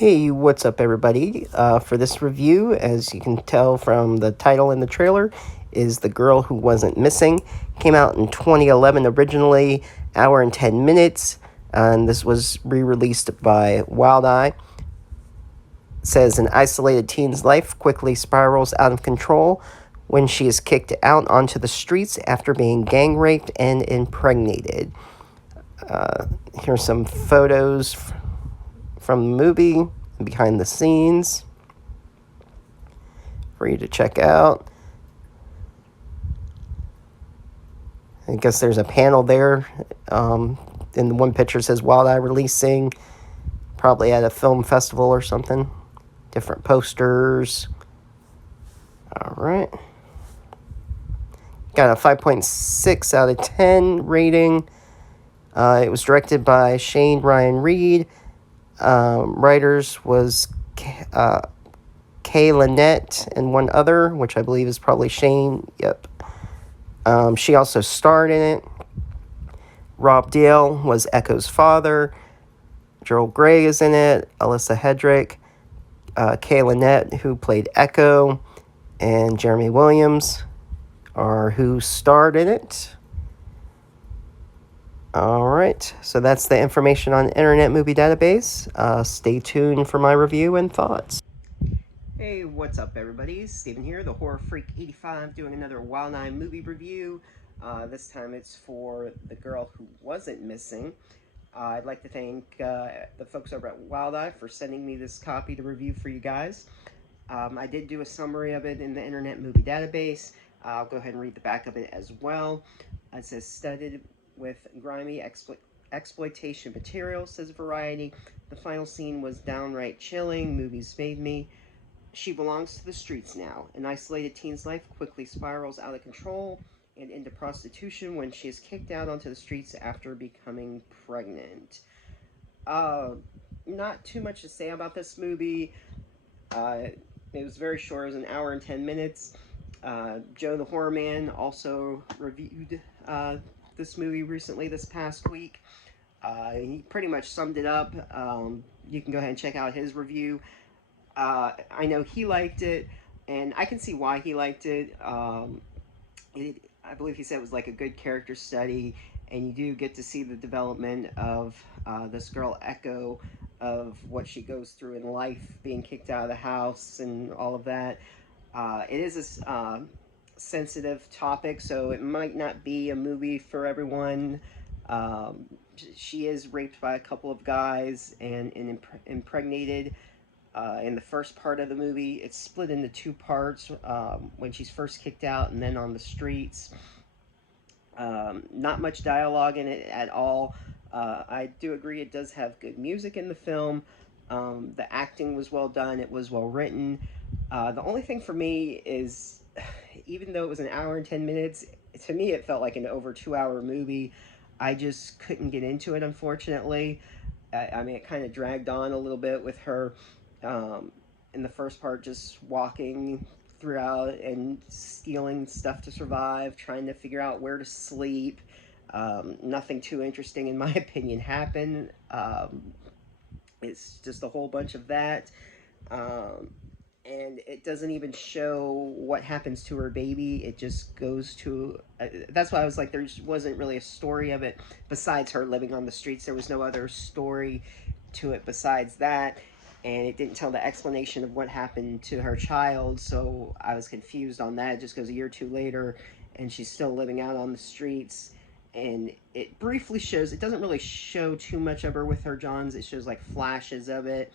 Hey, what's up, everybody? For this review, as you can tell from the title and the trailer, is The Girl Who Wasn't Missing. Came out in 2011 originally, hour and 10 minutes, and this was re-released by Wild Eye. It says an isolated teen's life quickly spirals out of control when she is kicked out onto the streets after being gang raped and impregnated. Here's some photos from the movie, behind the scenes, for you to check out. I guess there's a panel there. In the one picture says Wild Eye releasing, probably at a film festival or something. Different posters. All right. Got a 5.6 out of 10 rating. It was directed by Shane Ryan Reed. Writers was Kay Lynette and one other, which I believe is probably Shane. Yep. She also starred in it. Rob Dale was Echo's father. Gerald Gray is in it. Alyssa Hedrick. Kay Lynette, who played Echo, and Jeremy Williams are who starred in it. Alright, so that's the information on Internet Movie Database. Stay tuned for my review and thoughts. Hey, what's up, everybody? Steven here, the Horror Freak 85, doing another Wild Eye movie review. This time it's for The Girl Who Wasn't Missing. I'd like to thank the folks over at Wild Eye for sending me this copy to review for you guys. I did do a summary of it in the Internet Movie Database. I'll go ahead and read the back of it as well. It says, studded with grimy exploitation material, says Variety. The final scene was downright chilling. Movies made me. She belongs to the streets now. An isolated teen's life quickly spirals out of control and into prostitution when she is kicked out onto the streets after becoming pregnant. Not too much to say about this movie. It was very short. It was an hour and 10 minutes. Joe the Horror Man also reviewed this movie recently this past week. He pretty much summed it up. You can go ahead and check out his review. I know he liked it, and I can see why he liked it. I believe he said it was like a good character study, and you do get to see the development of this girl Echo, of what she goes through in life, being kicked out of the house and all of that. It is a sensitive topic, so it might not be a movie for everyone. She is raped by a couple of guys and impregnated. In the first part of the movie, it's split into two parts, when she's first kicked out and then on the streets. Not much dialogue in it at all. I do agree it does have good music in the film. The acting was well done. It was well written. The only thing for me is, even though it was an hour and 10 minutes, to me it felt like an over 2 hour movie. I just couldn't get into it, unfortunately. I mean, it kind of dragged on a little bit with her in the first part, just walking throughout and stealing stuff to survive, trying to figure out where to sleep. Nothing too interesting, in my opinion, happened. It's just a whole bunch of that. And it doesn't even show what happens to her baby. It just goes to... that's why I was like, there wasn't really a story of it besides her living on the streets. There was no other story to it besides that. And it didn't tell the explanation of what happened to her child, so I was confused on that. It just goes a year or two later, and she's still living out on the streets. And it briefly shows, it doesn't really show too much of her with her Johns. It shows like flashes of it,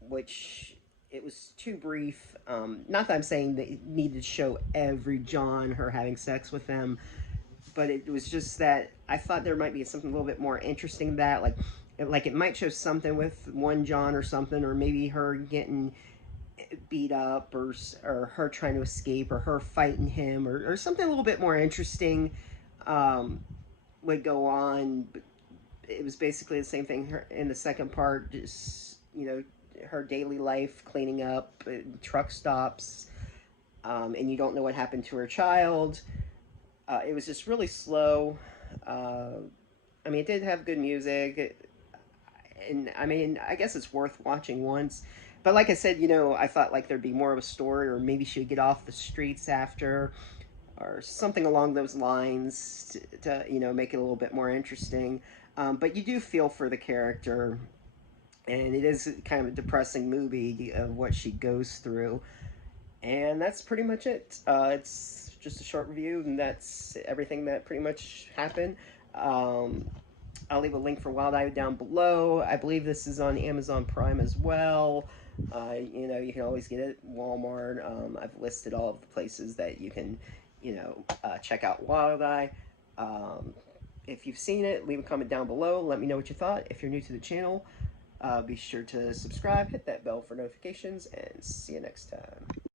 which it was too brief. Not that I'm saying that it needed to show every John, her having sex with them, but it was just that I thought there might be something a little bit more interesting than that. Like it might show something with one John or something, or maybe her getting beat up, or her trying to escape, or her fighting him, or something a little bit more interesting would go on. It was basically the same thing in the second part, just, her daily life, cleaning up, truck stops, and you don't know what happened to her child. It was just really slow. I mean, it did have good music. And I mean, I guess it's worth watching once. But like I said, I thought like there'd be more of a story, or maybe she would get off the streets after, or something along those lines to make it a little bit more interesting. But you do feel for the character, and it is kind of a depressing movie of what she goes through. And that's pretty much it. It's just a short review, and that's everything that pretty much happened. Um, I'll leave a link for Wild Eye down below. I believe this is on Amazon Prime as well. You can always get it at Walmart. I've listed all of the places that you can, check out Wild Eye. Um, if you've seen it, leave a comment down below. Let me know what you thought. If you're new to the channel, be sure to subscribe, hit that bell for notifications, and see you next time.